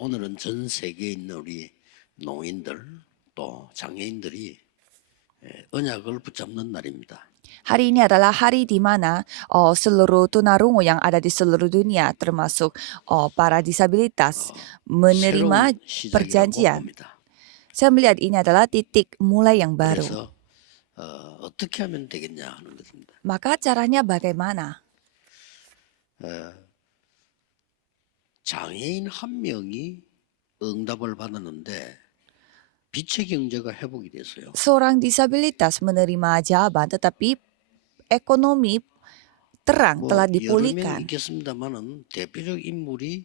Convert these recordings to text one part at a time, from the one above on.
오늘은 전 세계에 있는 우리 농인들 또 장애인들이 언약을 붙잡는 날입니다. Hari ini adalah hari di mana seluruh tunarungu yang ada di seluruh dunia, termasuk para disabilitas, menerima 새로운 시작이라고 perjanjian. 봅니다. Saya melihat ini adalah titik mulai yang baru. 그래서 어떻게 하면 되겠냐 하는 것입니다. Maka caranya bagaimana? 장애인 한 명이 응답을 받았는데 빛의 경제가 회복이 됐어요. Seorang disabilitas menerima jawaban, tetapi ekonomi terang telah 여러 명 dipulihkan. 있겠습니다만은 대표적 인물이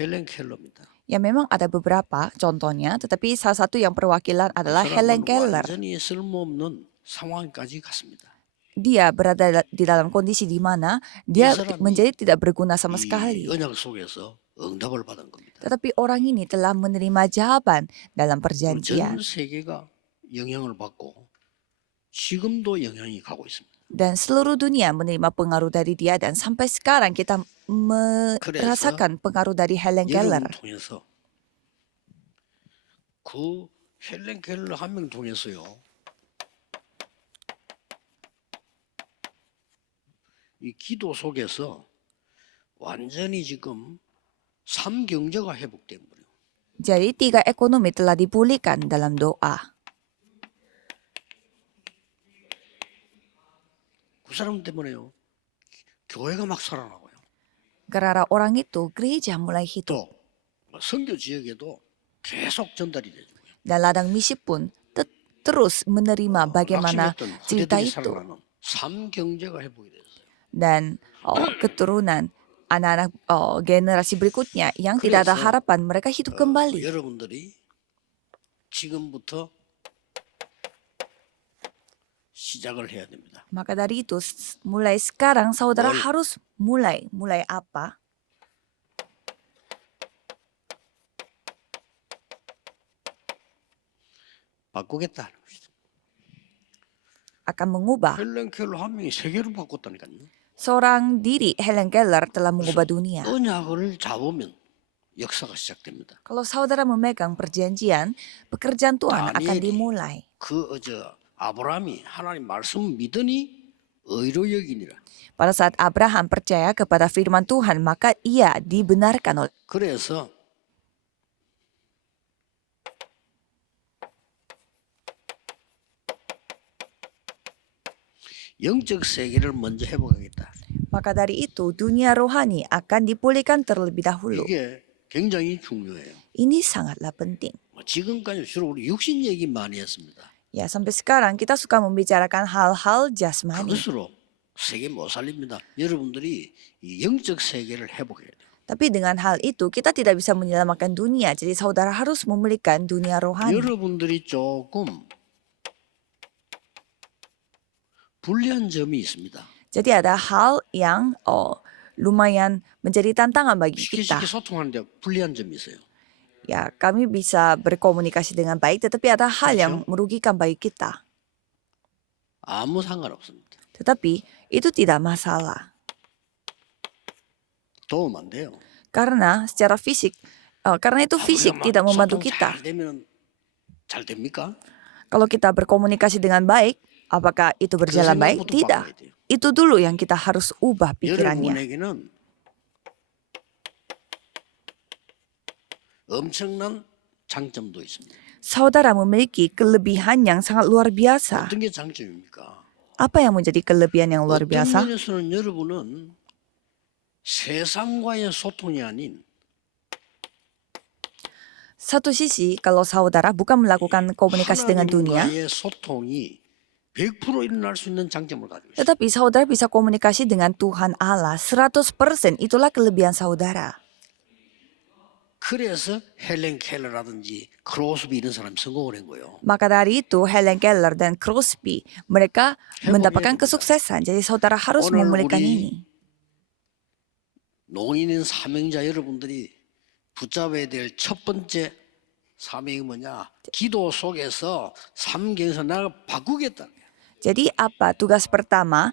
헬렌 켈러입니다. Ya memang ada beberapa contohnya, tetapi salah satu yang perwakilan adalah Helen Keller. 완전히 쓸모없는 상황까지 갔습니다. Dia berada di dalam kondisi di mana dia menjadi tidak berguna sama 이 sekali. 언약 속에서 응답을 받은 겁니다. Tetapi orang ini telah menerima jawaban dalam 전 perjanjian. 세계가 영향을 받고 지금도 영향이 가고 있습니다. Dan seluruh dunia menerima pengaruh dari dia, dan sampai sekarang kita merasakan pengaruh dari Helen Keller. 여러분 통해서 그 헬렌 켈러 한 명 통해서요. 이 기도 속에서 완전히 지금 삶 경제가 회복된 거예요. Jadi 3 ekonomi telah dipulihkan dalam doa. 그 사람 때문에요. 교회가 막 살아나고요. Gara-gara orang itu, gereja mulai hidup. 또 선교 지역에도 계속 전달이 되고요. Dan ladang misi pun terus menerima bagaimana 낙심했던 cerita 후대들이 itu. 살아나는 삶 경제가 회복이 됐어요. Dan keturunan anak-anak generasi berikutnya yang tidak ada harapan, mereka hidup kembali. 여러분들이 지금부터 시작을 해야 됩니다. Maka dari itu, mulai sekarang saudara 뭘? harus mulai apa? 바꾸겠다. Akan mengubah. 헬렌 켈러 한 명이 세계를 바꿨다니까요. Seorang diri Helen Keller telah mengubah dunia. 언약을 잡으면 역사가 시작됩니다. Kalau saudara memegang perjanjian, pekerjaan Tuhan akan 다니엘이 dimulai. 아브라함이 하나님 말씀 믿으니 의로 여기니라. Pada saat Abraham percaya kepada firman Tuhan, maka ia dibenarkan oleh. 그래서 영적 세계를 먼저 회복하겠다. Maka dari itu, dunia rohani akan dipulihkan terlebih dahulu. 이게 굉장히 중요해요. Ini sangatlah penting. 지금까지 주로 우리 육신 얘기 많이 했습니다. Ya, sampai sekarang kita suka membicarakan hal-hal jasmani. 그것으로 세계 못 살립니다. 여러분들이 이 영적 세계를 회복해야 돼요. Tapi dengan hal itu, kita tidak bisa menyelamatkan dunia. Jadi saudara harus memulihkan dunia rohani. 여러분들이 조금 불리한 점이 있습니다. Jadi ada hal yang lumayan menjadi tantangan bagi 쉽게 kita. 소통하는데 불리한 점이 있어요. Ya, kami bisa berkomunikasi dengan baik, tetapi ada hal yang 그렇죠? merugikan bagi kita. 아무 상관없습니다. Tetapi itu tidak masalah. 도움 안 돼요. Karena secara fisik, karena itu fisik 우리가 막 tidak membantu 소통 kita. 잘 되면 잘 됩니까? Kalau kita berkomunikasi dengan baik, apakah itu berjalan baik? 생각부터 Tidak. 바꿔야 돼요. Itu dulu yang kita harus ubah pikirannya. 여러분에게는 엄청난 장점도 있습니다. Saudara memiliki kelebihan yang sangat luar biasa. 어떤 게 장점입니까? Apa yang menjadi kelebihan yang luar 어떤 biasa? 면에서는 여러분은 세상과의 소통이 아닌 Satu sisi, kalau saudara bukan melakukan komunikasi dengan dunia, 하나님과의 소통이 100% 일어날 수 있는 장점을 가지고 있어요. tetapi saudara bisa komunikasi dengan Tuhan Allah 100%. Itulah kelebihan saudara. 그래서 헬렌 켈러라든지 크로스비 이런 사람이 성공을 한 거예요. Maka dari itu, Helen Keller dan Crosby, mereka mendapatkan kesuksesan. Jadi saudara harus 오늘 memulihkan 우리 ini. 농인인 사명자 여러분들이 붙잡아야 될 첫 번째 사명이 뭐냐? 기도 속에서 삼경에서 나를 바꾸겠다. Jadi apa tugas pertama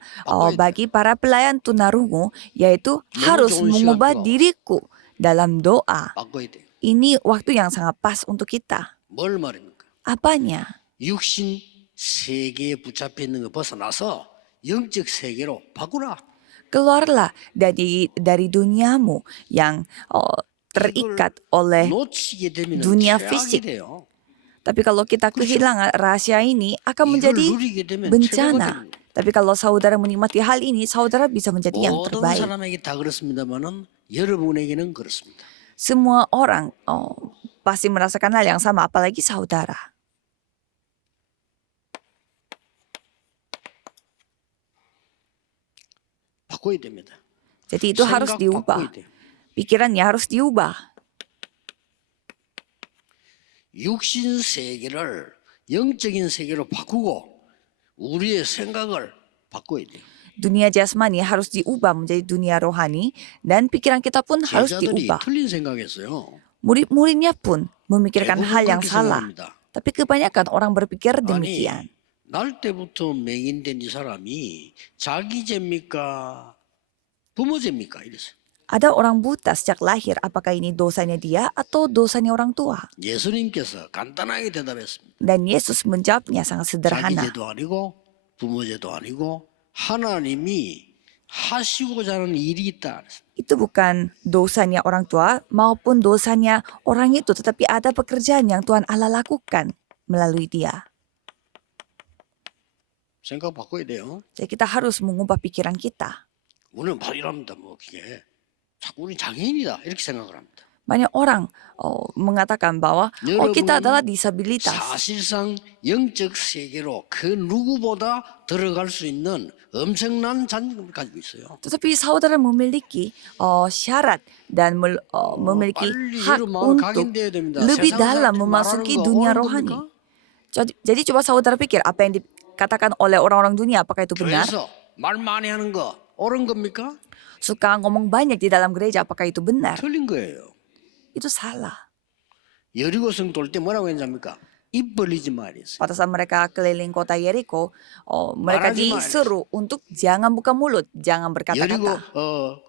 bagi para pelayan tunarungu, yaitu harus mengubah diriku dalam doa. 바꿔야 돼요. ini waktu yang sangat pas untuk kita. 뭘 말입니까? Apanya? 육신 세계에 붙잡혀 있는 거 벗어나서 영적 세계로 바꾸라. Keluarlah dari duniamu yang terikat oleh 놓치게 되면 dunia 최악이 fisik. 돼요. Tapi kalau kita kehilangan rahasia ini akan 이걸 menjadi 누리게 되면 최고가 bencana. 됩니다. Tapi kalau saudara menikmati hal ini, saudara bisa menjadi yang 모든 terbaik. 사람에게 다 그렇습니다만은 여러분에게는 그렇습니다. Semua orang pasti merasakan hal yang sama, apalagi saudara. 바꿔야 됩니다. Jadi itu harus 생각 diubah. 바꿔야 돼요. Pikirannya harus diubah. 육신 세계를 영적인 세계로 바꾸고 우리의 생각을 바꿔야 돼요. Dunia jasmani harus diubah menjadi dunia rohani dan pikiran kita pun harus 제자들이 diubah. 틀린 생각했어요. Murid-muridnya pun memikirkan 대부분 hal yang 그렇게 salah. 생각합니다. Tapi kebanyakan orang berpikir 아니, demikian. 날 때부터 맹인된 이 사람이 자기 죄입니까? 부모 죄입니까? 이랬어요. Ada orang buta sejak lahir, apakah ini dosanya dia atau dosanya orang tua? 예수님께서 간단하게 대답했습니다. Dan Yesus menjawabnya sangat 자기 sederhana. 죄도 아니고 부모 죄도 아니고 하나님이 하시고자 하는 일이 있다. Itu bukan dosanya orang tua maupun dosanya orang itu, tetapi ada pekerjaan yang Tuhan Allah lakukan melalui dia. 생각 바꿔야 돼요. Jadi kita harus mengubah pikiran kita. 우리는 바로 이랍니다. 뭐 그게 자꾸 우리 장애인이다 이렇게 생각을 합니다. Banyak orang mengatakan bahwa kita adalah disabilitas. 사실상 영적 세계로 그 누구보다 들어갈 수 있는 엄청난 자격을 가지고 있어요. Tetapi saudara memiliki syarat dan memiliki 빨리 hak 여러분 untuk 각인돼야 됩니다. lebih 세상 dalam 사람들이 memasuki 말하는 거 dunia 옳은 rohani. 겁니까? Jadi coba saudara pikir apa yang dikatakan oleh orang-orang dunia, apakah itu benar? 교회에서 말 많이 하는 거 옳은 겁니까? Suka ngomong banyak di dalam gereja, apakah itu benar? 틀린 거예요. Itu salah. 여리고성 돌 때 뭐라고 했습니까? 입 벌리지 마 이랬어요. Pada saat mereka keliling kota Yeriko, mereka 말하지 마, disuruh untuk jangan buka mulut, jangan 여리고 berkata-kata.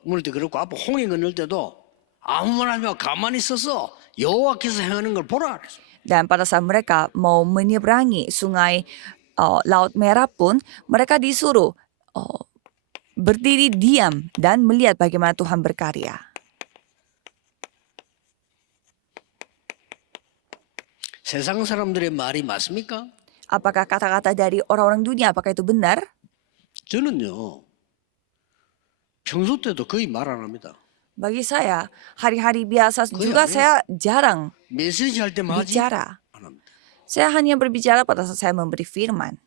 물을 때 그렇고 앞에 홍해 건널 때도 아무 말 하지 마 가만히 있어서 여호와께서 행하는 걸 보라 그랬어요. Dan pada saat mereka mau menyeberangi sungai Laut Merah pun, mereka disuruh berdiri diam dan melihat bagaimana Tuhan berkarya. 세상 사람들의 말이 맞습니까? Apakah kata-kata dari orang-orang dunia, apakah itu benar? 저는요 평소 때도 거의 말 안 합니다. Bagi saya, hari-hari biasa Kau juga ya, saya jarang 메시지 할 때만 하지 bicara. 안 합니다. Saya hanya berbicara pada saat saya memberi firman.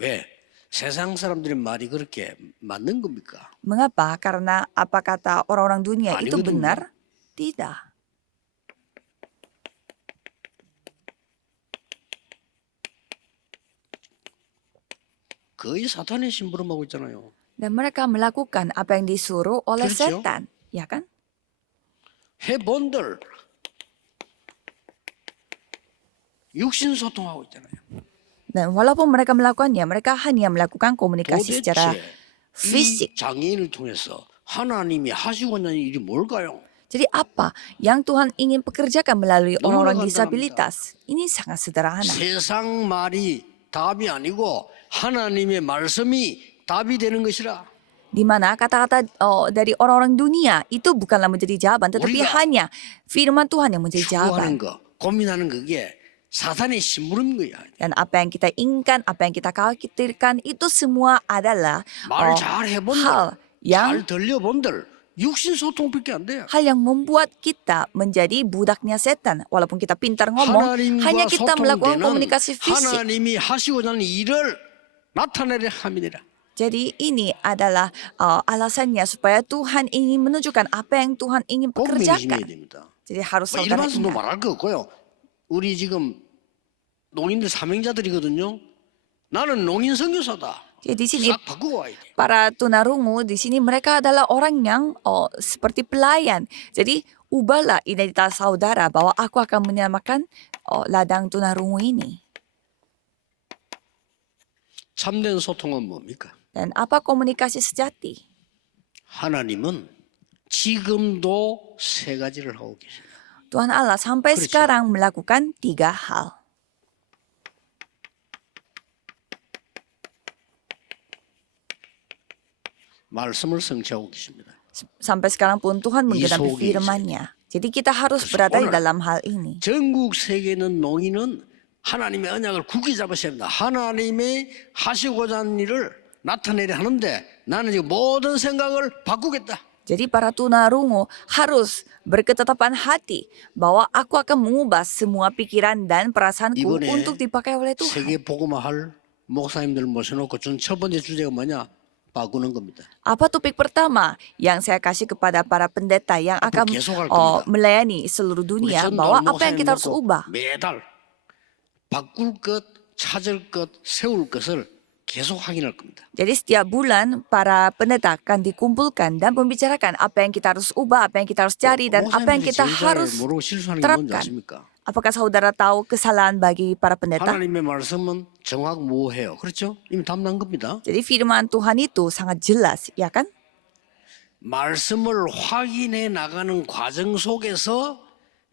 왜? 세상 사람들의 말이 그렇게 맞는 겁니까? Mengapa? Karena apa kata orang-orang dunia itu Ani거든요. benar? Tidak. 거의 사탄의 심부름하고 있잖아요. Dan mereka melakukan apa yang disuruh oleh 그렇죠. setan, ya kan? 해본들 육신 소통하고 있잖아요. Dan walaupun mereka melakukannya, mereka hanya melakukan komunikasi secara 도대체 fisik. 이 장애인을 통해서 하나님이 하시고 있는 일이 뭘까요? Jadi apa yang Tuhan ingin pekerjakan melalui 너무나 orang-orang 간단합니다. disabilitas? Ini sangat sederhana. 세상 말이 답이 아니고 하나님의 말씀이 답이 되는 것이라. Di mana kata-kata dari orang-orang dunia itu bukanlah menjadi jawaban, tetapi 우리가 hanya firman Tuhan yang menjadi 추구하는 jawaban. 거, 고민하는 그게 사탄의 심부름인 거야. Dan apa yang kita inginkan, apa yang kita khawatirkan, itu semua adalah 말 잘 해본들, hal yang 잘 들려본들 육신 소통밖에 안 돼요. hal yang membuat kita menjadi budaknya setan. Walaupun kita pintar ngomong, hanya 하나님과 kita melakukan 소통되는 komunikasi fisik. 하나님이 하시고자 하는 일을 나타내려 함이니라. Jadi ini adalah alasannya supaya Tuhan ingin menunjukkan apa yang Tuhan ingin 꼭 명심해야 pekerjakan. 됩니다. Jadi harus 뭐 saudara 일반성도 ingat. 말할 거 없고요. 우리 지금 농인들 사명자들이거든요. 나는 농인 선교사다. Jadi di sini 싹 바꾸고 와야 돼. para tunarungu di sini mereka adalah orang yang seperti pelayan. Jadi ubahlah identitas saudara bahwa aku akan menyamakan ladang tunarungu ini. 참된 소통은 뭡니까? Dan apa komunikasi sejati? 하나님은 지금도 세 가지를 하고 계세요. Tuhan Allah sampai 그렇죠. sekarang melakukan 3 hal. 말씀을 성취하고 계십니다. Sampai sekarang pun Tuhan menggenapi 속에 firman-Nya. Jadi kita harus 그래서 berada di 오늘 dalam hal ini. 전국 세계에 있는 농인은 하나님의 언약을 굳게 잡으셔야 합니다. 하나님의 하시고자 하는 일을 나타내려 하는데 나는 지금 모든 생각을 바꾸겠다. Jadi para tunarungu harus berketetapan hati bahwa aku akan mengubah semua pikiran dan perasaanku 이번에 untuk dipakai oleh Tuhan. 세계 복음화할 목사님들 모셔놓고 준 첫 번째 주제가 뭐냐? 바꾸는 겁니다. Apa topik pertama yang saya kasih kepada para pendeta yang akan 계속할 겁니다. melayani seluruh 우리 dunia 전도할 bahwa apa yang 목사님 kita harus 놓고 ubah. 매달 바꿀 것, 찾을 것, 세울 것을 계속 확인할 겁니다. Jadi setiap bulan para pendeta akan dikumpulkan dan membicarakan apa yang kita harus ubah, apa yang kita harus cari dan apa yang 목사님들이 kita 제일 잘 harus 모르고 실수하는 게 뭔지 terapkan. 아십니까? Apakah saudara tahu kesalahan bagi para pendeta? 하나님의 말씀은 정확무해요. 그렇죠? 이미 답 난 겁니다. Jadi firman Tuhan itu sangat jelas, ya kan? 말씀을 확인해 나가는 과정 속에서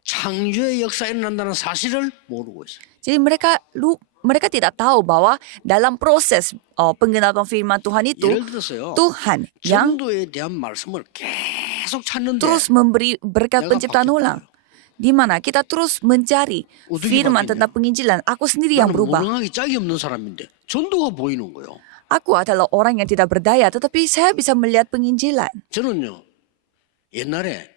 창조의 역사가 일어난다는 사실을 모르고 있어요. Jadi mereka tidak tahu bahwa dalam proses penggenapan firman Tuhan itu 예를 들어서요. Tuhan yang 전도에 대한 말씀을 계속 찾는데 terus memberi berkat 내가 penciptaan 바뀌었다고요. ulang. Di mana kita terus mencari 어떻게 firman 바뀌냐? tentang penginjilan. Aku sendiri yang 나는 berubah. 무능하기 짝이 없는 사람인데 전도가 보이는 거예요. Aku adalah orang yang tidak berdaya, tetapi saya bisa melihat penginjilan. 저는요. 옛날에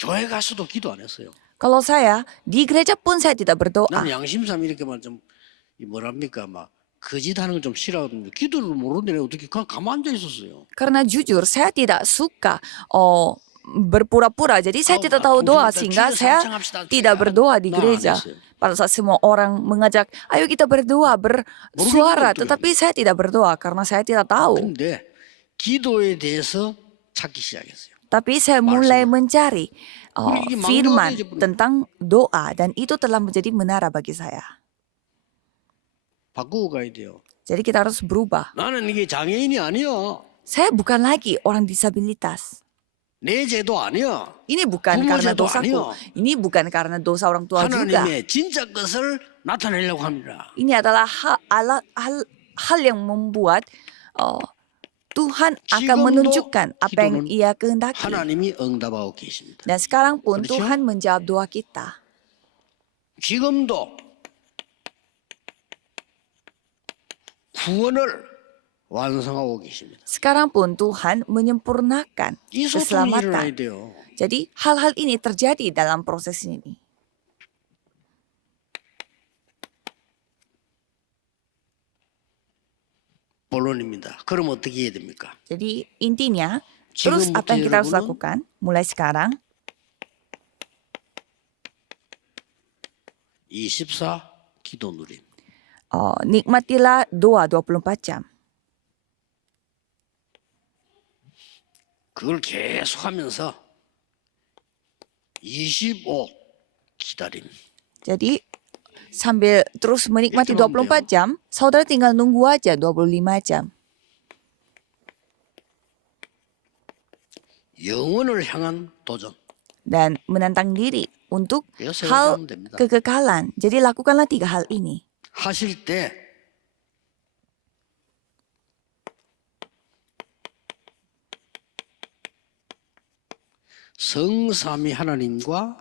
교회 가서도 기도 안 했어요. Kalau saya, di gereja pun saya tidak berdoa. 나는 양심삼 이렇게만 좀 뭐랍니까 막 거짓하는 건 좀 싫어하거든요. 기도를 모르는데 내가 어떻게 그냥 가만 앉아 있었어요. Karena jujur, saya tidak suka berpura-pura. Jadi saya tidak tahu doa sehingga saya tidak berdoa di gereja. Pada saat semua orang mengajak, ayo kita berdoa, bersuara. Tetapi saya tidak berdoa karena saya tidak tahu. 근데 기도에 대해서 찾기 시작했어요. Tapi saya mulai mencari 이게 firman 망도가 되지, tentang doa. Dan itu telah menjadi menara bagi saya. 바꾸고 가야 돼요. Jadi kita harus berubah. 나는 이게 장애인이 아니야. Saya bukan lagi orang disabilitas. 내 죄도 아니야. Ini bukan 부모 karena 죄도 dosaku. 아니야. Ini bukan karena dosa orang tua juga. 하나님의 진짜 것을 나타내려고 합니다. Ini adalah hal yang membuat Tuhan akan 지금도 menunjukkan apa yang 기도는 Ia kehendaki. 하나님이 응답하고 계십니다. Dan sekarang pun 그렇죠? Tuhan menjawab doa kita. 지금도 구원을 완성하고 계십니다. Sekarang pun Tuhan menyempurnakan 이 소통이 일어나야 keselamatan. 돼요. Jadi hal-hal ini terjadi dalam proses ini. 본론입니다. 그럼 어떻게 해야 됩니까? Jadi intinya, terus 지금부터 apa yang kita harus 여러분은 lakukan mulai sekarang? 24 기도 누림. Nikmatilah doa 24 jam. 그걸 계속하면서 25 기다림. Jadi sambil terus menikmati Itu memang 24 jam, saudara tinggal nunggu aja 25 jam. 영혼을 향한 도전. Dan menantang diri untuk 이거 hal 생각하면 됩니다. kekekalan. Jadi lakukanlah 3 hal ini. 하실 때 성삼위 하나님과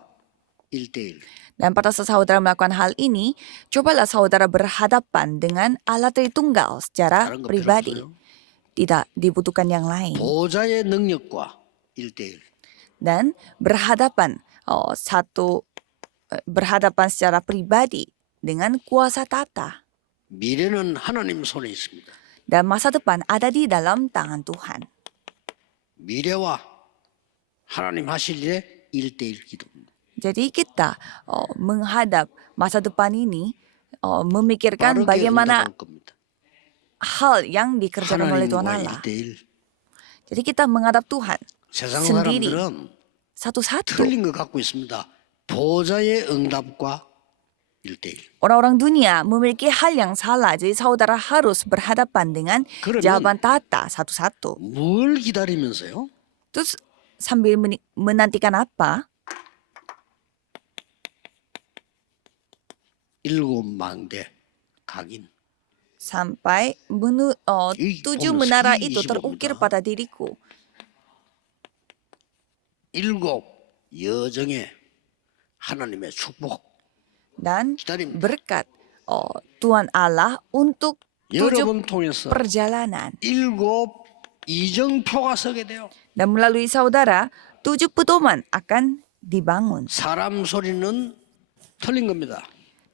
1대1. Dan pada saat saudara melakukan hal ini, cobalah saudara berhadapan dengan Allah Tritunggal secara 다른 거 필요 pribadi. 없어요. Tidak dibutuhkan yang lain. 보좌의 능력과 1대1. Dan berhadapan berhadapan secara pribadi dengan kuasa tata. 미래는 하나님 손에 있습니다. Dan masa depan ada di dalam tangan Tuhan. 미래와 하나님 하실 일에 1대1 기도입니다. Jadi kita menghadap masa depan ini memikirkan 빠르게 bagaimana 응답할 겁니다. hal yang dikerjakan oleh Tuhan 하나님과 Allah. 1대1. Jadi kita menghadap Tuhan 세상 sendiri, 사람들은 satu-satu. 틀린 거 갖고 있습니다. 보좌의 응답과 1대1. Orang-orang dunia memiliki hal yang salah. Jadi saudara harus berhadapan dengan 그러면 jawaban tata satu-satu. 뭘 기다리면서요? Terus sambil menantikan apa? 7만 대 각인. Sampai 7 보면 menara ski itu terukir 25입니다. pada diriku. 7 여정의 하나님의 축복. Dan 기다립니다. berkat Tuhan Allah untuk 7 여러분 통해서 perjalanan. 7 이정표가 서게 돼요. Dan melalui saudara, 7 pedoman akan dibangun. 사람 소리는 틀린 겁니다.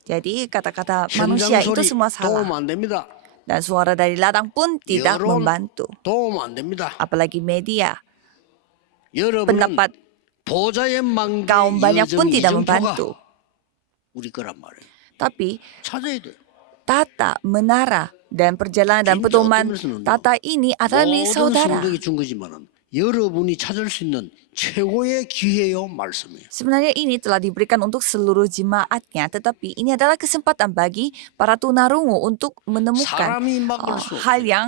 Jadi kata-kata manusia 현장 itu 소리 semua 도움 salah. 안 됩니다. Dan suara dari ladang pun tidak 여론 membantu. 도움 안 됩니다. Apalagi media. 여러분은 Pendapat 보좌의 망대 kaum banyak pun 여정 tidak 이정표가 membantu. 우리 거란 말이에요. Tapi 찾아야 돼요. tata, menara, dan perjalanan dan 진짜 pedoman 어떤 tata ini adalah milik 모든 saudara. 성경이 준 거지만은 여러분이 찾을 수 있는 최고의 기회요 말씀이에요. Sebenarnya ini telah diberikan untuk seluruh jemaatnya, tetapi ini adalah kesempatan bagi para tunarungu untuk menemukan 사람이 막을 수 hal 없어요. yang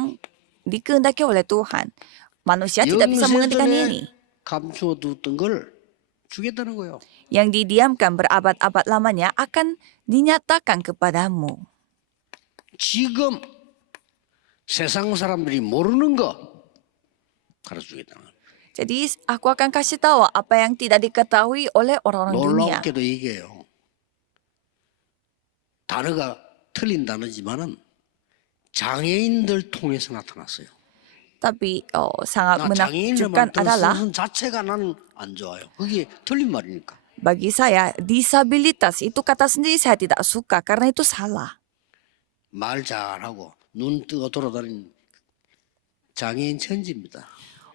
dikehendaki oleh Tuhan. Manusia tidak bisa menghentikan ini. 영세전에 감추어두던 걸 주겠다는 거예요. Yang didiamkan berabad-abad lamanya akan dinyatakan kepadamu. 지금 세상 사람들이 모르는 거 가르쳐주겠다는 거예요. Jadi aku akan kasih tahu apa yang tidak diketahui oleh orang-orang dunia. 놀랍게도 이게요. 단어가 틀린 단어지만은 장애인들 통해서 나타났어요. Tapi sangat 나 장애인이라는 menakjubkan 말 adalah 쓰는 자체가 나는 안 좋아요. 그게 틀린 말이니까. bagi saya disabilitas itu kata sendiri saya tidak suka karena itu salah. 말 잘하고 눈 뜨고 돌아다니는 장애인 천지입니다.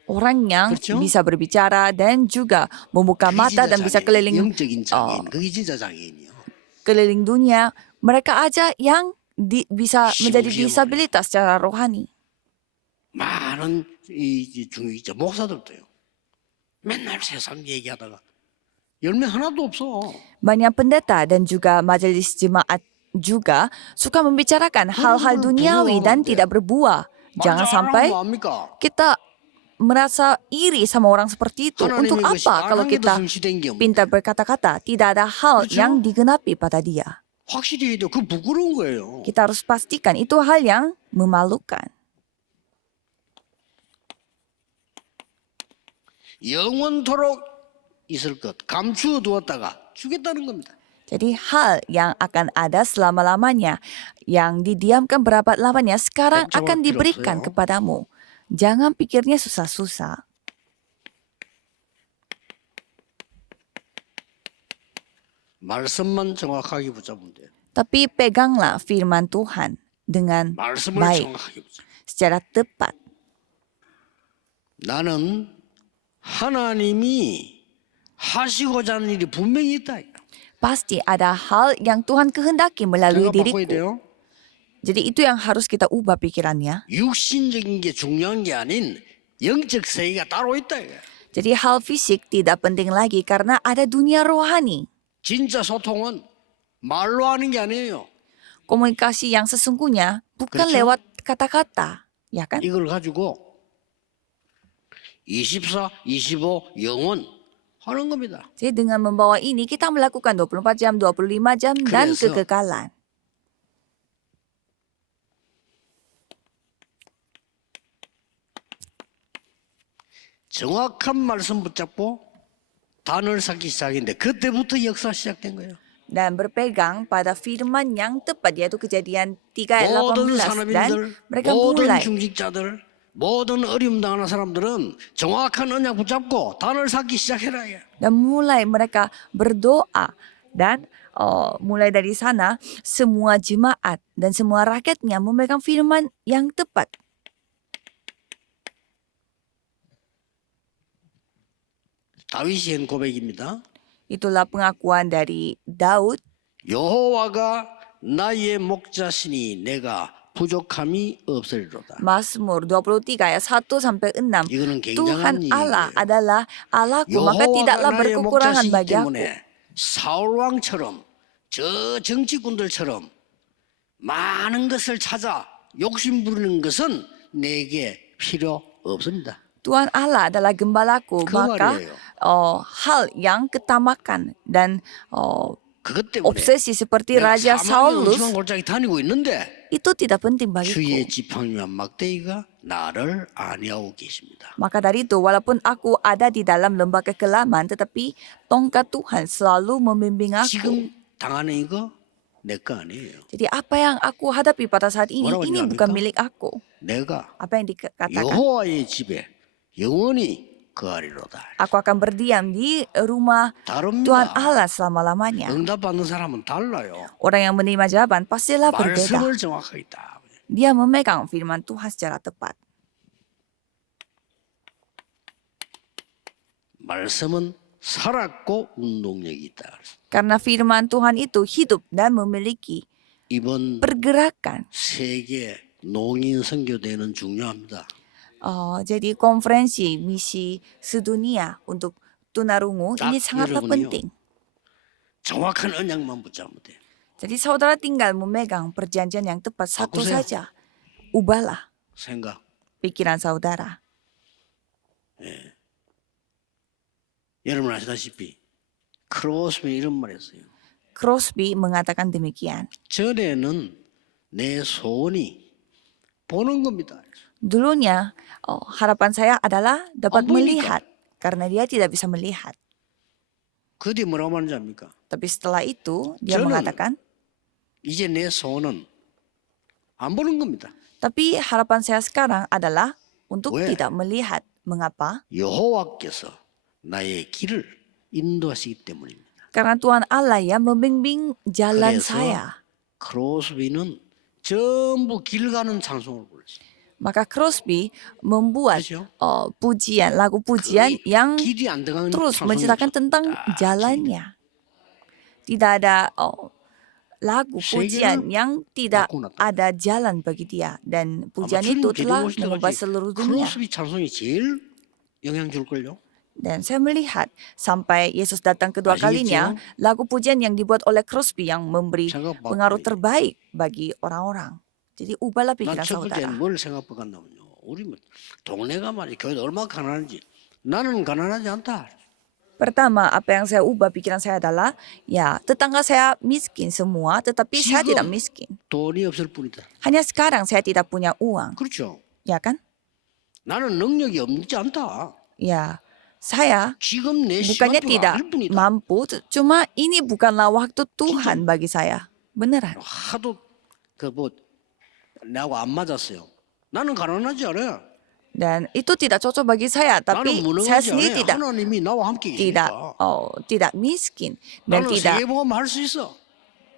Orang yang 그렇죠? bisa berbicara dan juga membuka 그게 mata 진짜 dan bisa 장애인, keliling 영적인 장애인. 그게 진짜 장애인이요. keliling dunia, mereka aja yang bisa menjadi 시무시한 disabilitas secara rohani. 많은 이 중위자 목사들도요. 맨날 세상 얘기하다가 열매 하나도 없어. Banyak pendeta dan juga majelis jemaat juga suka membicarakan hal-hal duniawi dan tidak berbuah. Jangan sampai 뭐합니까? kita merasa iri sama orang seperti itu. Untuk 하나님의 것이 apa kalau 안 한 게도 kita 성취된 게 없는데. pintar berkata-kata, tidak ada hal 그렇죠? yang digenapi pada dia. 확실히 해도 그 부끄러운 거예요. Kita harus pastikan itu hal yang memalukan. 영원토록 있을 것 감추어 두었다가 주겠다는 겁니다. Jadi hal yang akan ada selama-lamanya, yang didiamkan berabad lamanya sekarang Jawab akan 필요 diberikan 없어요. kepadamu. Jangan pikirnya susah-susah. 말씀만 정확하게 붙잡으면 돼요. Tapi peganglah firman Tuhan dengan 말씀을 baik, 정확하게 붙잡으면 secara tepat. 나는 하나님이 하시고자 하는 일이 분명히 있다. Pasti ada hal yang Tuhan kehendaki melalui 생각 바꿔야 diriku. 돼요. Jadi itu yang harus kita ubah pikirannya. 육신적인 게 중요한 게 아닌 영적 세계가 따로 있다. 이거야. Jadi hal fisik tidak penting lagi karena ada dunia rohani. 진짜 소통은 말로 하는 게 아니에요. Komunikasi yang sesungguhnya bukan 그렇죠? lewat kata-kata, ya kan? 이걸 가지고 24, 25 영원 하는 겁니다. Jadi dengan membawa ini kita melakukan 24 jam, 25 jam dan 그래서 kekekalan. 정확한 말씀 붙잡고 단을 쌓기 시작했는데 그때부터 역사 시작된 거예요. Dan berpegang pada firman yang tepat yaitu kejadian 3 ayat 모든 18 dan 산업인들, mereka 모든 mulai 중직자들, 모든 어려움 당하는 사람들은 정확한 언약 붙잡고 단을 쌓기 시작해라. 이게. dan mulai mereka berdoa dan mulai dari sana semua jemaat dan semua rakyatnya memegang firman yang tepat. 다윗이 한 고백입니다. Itulah pengakuan dari Daud. 여호와가 나의 목자시니 내가 부족함이 없으리로다. Mazmur 23 ayat 1 sampai 6. 이거는 Tuhan 굉장한 Allah 얘기예요. adalah Allahku, maka tidaklah 여호와가 나의 berkekurangan 목자시기 bagi aku. 때문에 사울 왕처럼 저 정치꾼들처럼 많은 것을 찾아 욕심 부리는 것은 내게 필요 없습니다. Tuhan Allah adalah gembalaku, 그 maka 말이에요. hal yang ketamakan dan 그것 때문에 obsesi seperti 내가 Raja 사망의 Saulus, 음침한 골짜기 다니고 있는데 itu tidak penting bagiku. 주의 지팡이와 막대기가 나를 안위하고 계십니다. Maka dari itu, walaupun aku ada di dalam lembah kekelaman, tetapi tongkat Tuhan selalu membimbing aku. 지금 당하는 이거 내 거 아니에요. Jadi apa yang aku hadapi pada saat ini 뭐라고 bukan 합니까? milik aku. 내가 Apa yang dikatakan? 여호와의 집에 영원히 거하리로다. Aku akan berdiam di rumah Tuhan 다릅니다. Allah selama-lamanya. 응답받는 사람은 달라요. Orang yang menerima jawaban pastilah berbeda. 말씀을 정확하게 딱. Dia memegang firman Tuhan secara tepat. 말씀은 살았고 운동력이 있다. Karena firman Tuhan itu hidup dan memiliki 이번 pergerakan. 세계 농인 선교대회는 중요합니다. Jadi konferensi misi sedunia untuk tunarungu ini sangatlah 여러분이요. penting. 정확한 언약만 붙잡으면 돼. Jadi saudara tinggal memegang perjanjian yang tepat satu Bagus ya. saja. Ubahlah 생각. pikiran saudara. 여러분 아시다시피 크로스맨 이런 말 했어요. Crosby mengatakan demikian. 전에는 내 소원이 보는 겁니다. Dulunya harapan saya adalah dapat 보이니까. melihat karena dia tidak bisa melihat. 그 뒤에 뭐라고 말하는지 압니까? Tapi setelah itu dia 저는 mengatakan, 이제 내 소원은 안 보는 겁니다. tapi harapan saya sekarang adalah untuk 왜? tidak melihat. Mengapa? 여호와께서 나의 길을 인도하시기 때문입니다. Karena Tuhan Allah yang membimbing jalan 그래서 saya. 크로스비는 전부 길 가는 찬송을 불렀어요. Maka Crosby membuat 그렇죠? pujian, lagu pujian yang 길이 안 들어가는 terus 찬송이 menceritakan 없어. tentang 딱 jalannya. Tidak ada lagu pujian yang tidak 바꾸놨다. ada jalan bagi dia. Dan pujian 아마 itu 주님 telah 데리고 오실 mengubah 때까지 seluruh dunia. 크로스비 찬송이 제일 영향 줄걸요. Dan saya melihat sampai Yesus datang kedua 아시겠죠? kalinya, lagu pujian yang dibuat oleh Crosby yang memberi 생각 pengaruh 바꿔요. terbaik bagi orang-orang. Jadi ubahlah pikiran 난첫 번째 saudara. 뭘 생각하겠냐면요. 우리 뭐 동네가 말이 교회도 얼마나 가난한지 나는 가난하지 않다. Pertama, apa yang saya ubah pikiran saya adalah, ya tetangga saya miskin semua, tetapi saya 지금 tidak miskin. 돈이 없을 뿐이다. Hanya sekarang saya tidak punya uang, 그렇죠. ya kan? 나는 능력이 없지 않다. Ya, saya 지금 내 bukannya 시간표가 tidak 아닐 뿐이다. mampu, cuma ini bukanlah waktu Tuhan bagi saya. Beneran. 하도 그뭐 나하고 안 맞았어요. 나는 가난하지 않아. Dan itu tidak cocok bagi saya, tapi 나는 saya 무능하지 sendiri 않아. tidak 하나님이 나와 함께 tidak 계시니까. tidak miskin dan 나는 tidak 세계복음 할 수 있어.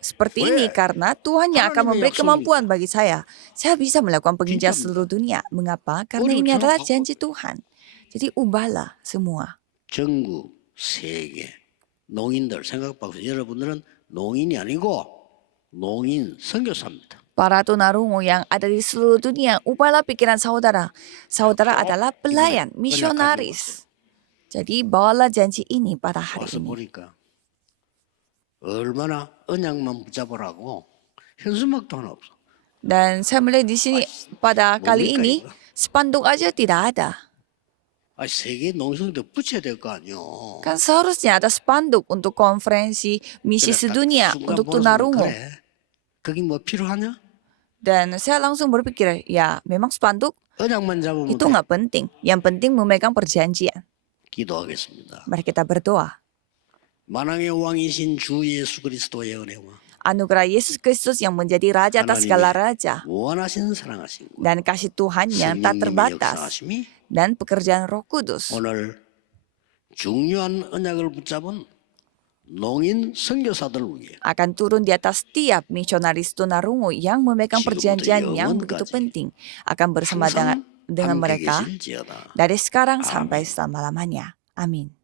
seperti 왜? ini karena Tuhan yang akan 하나님의 memberi 약속이니까. kemampuan bagi saya. Saya bisa melakukan penginjilan 진짜입니다. seluruh dunia. Mengapa? Karena 우리를 ini adalah 정확하고. janji Tuhan. Jadi ubahlah semua. 전국 세계 농인들 생각하세요. 여러분들은 농인이 아니고 농인 선교사입니다. Para tunarungu yang ada di seluruh dunia, ubahlah pikiran saudara. Saudara adalah pelayan, misionaris. Jadi bawalah janji ini pada hari 와서 ini. 보니까 얼마나 언약만 붙잡으라고 현수막도 하나 없어. Dan saya melihat di sini pada kali 뭡니까, ini 이거? spanduk aja tidak ada. 세계 농성도 붙여야 될 거 아니요. Kan seharusnya ada spanduk untuk konferensi misi sedunia untuk tunarungu. 그래. 거기 뭐 필요하냐? Dan saya langsung berpikir, ya memang spanduk 언약만 잡으면 itu 돼. nggak penting. Yang penting memegang perjanjian. 기도하겠습니다. Mari kita berdoa. 만왕의 왕이신 주 예수 그리스도의 은혜와 Anugerah Yesus Kristus yang menjadi Raja atas segala raja. 무한하신 사랑하신 것 Dan kasih Tuhan yang tak 성령님의 terbatas. 역사하심이 Dan pekerjaan Roh Kudus. 오늘 중요한 언약을 붙잡은 농인 선교사들 위해 Akan turun di atas setiap misionaris tunarungu yang memegang 지금부터 perjanjian yang 영원까지 begitu penting. Akan bersama 항상 dengan 함께 mereka 계실지어다. dari sekarang Amin. sampai selama-lamanya. Amin.